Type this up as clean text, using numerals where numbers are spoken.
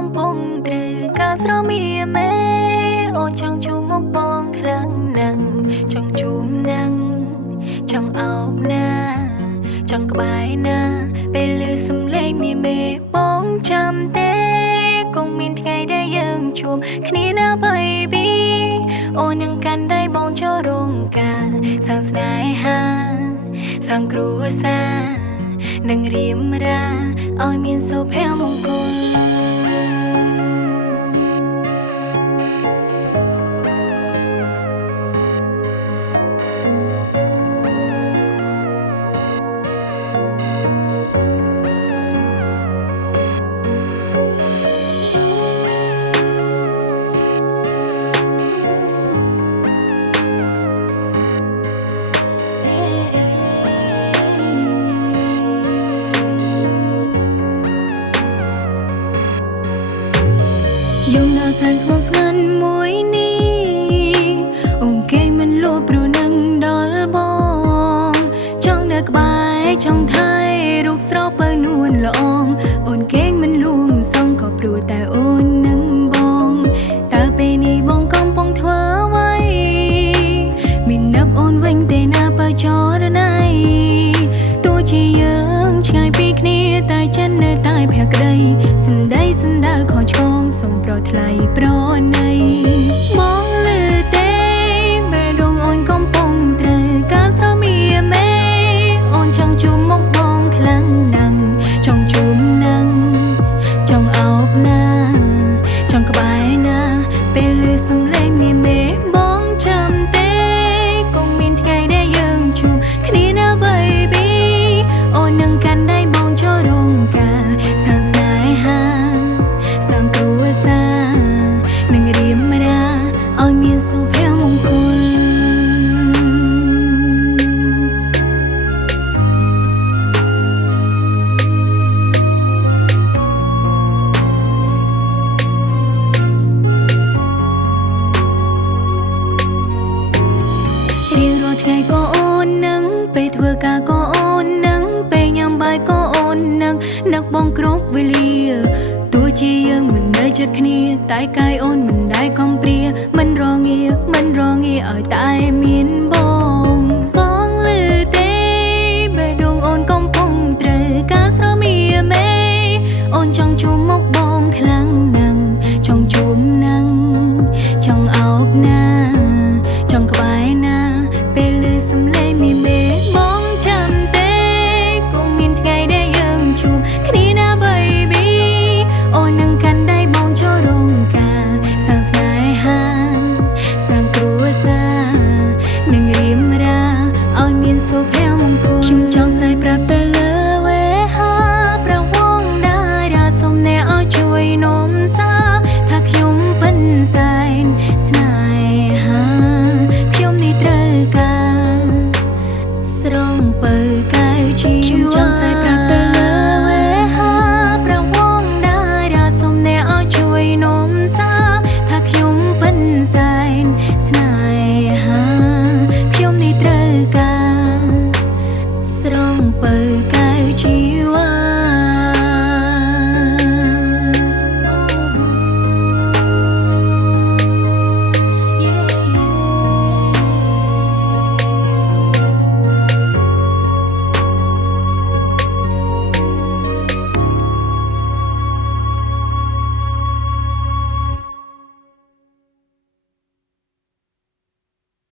កំពុងត្រូវការស្រមៀមមេអូនចង់ជួបមកបងខ្លាំងណាស់ចង់ជួបណាស់ចង់អោបណាចង់ក្បែរណាពេលឮសំឡេងមីមេបងចាំទេគង់មានថ្ងៃដែលយើងជួបគ្នាណា baby អូននឹងកាន់ដៃបងចូលរោងការសាងស្នេហាសាងគ្រួសារនឹងរៀបរាឲ្យមានសុភមង្គលយំនៅសានស្ងប់ស្ងាត់មួយនេះអូនគេមិនលួចព្រោះនឹងដល់បងចង់នៅក្បែរចង់ថែរូបស្រស់បើនួនល្អអូនគេមិនលួងសងក៏ព្រោះតែអូននឹងបងតើពេលនេះបងកំពុងធ្វើអ្វីមាននឹកអូនវិញទេណាបើចរណៃទោះជាយើងឆ្ងាយពីគ្នាតែចិត្តនៅតែភក្តីសម្ដីសម្ដៅខុសឆ្គងសូមប្រថ្លៃប្រណីបងលើទេបេះដូងអូនកំពុងត្រូវការស្រមៀមមេអូនចង់ជួបមកបងខ្លាំងណាស់ចង់ជួបណាស់ចង់អោបណាចង់ក្បែរណាពេលឮសំឡេងមីមេបងចាំទេគង់មានថ្ងៃដែលយើងជួបគ្នាណា baby អូននឹងកាន់ដៃបងចូលរោងការសាងស្នេហាសាងគ្រួសារនឹងរៀបរាឲ្យមានសុភមង្គលរៀងរាល់ថ្ងៃក៏អូននឹងពេលធ្វើការក៏អូននឹងពេលញ៉ាំបាយក៏អូននឹងនឹកបងគ្រប់វេលាទោះជាយើងមិននៅជិតគ្នាតែកាយអូនមិនដែលកំព្រាមិនរងាឲ្យតែមានបង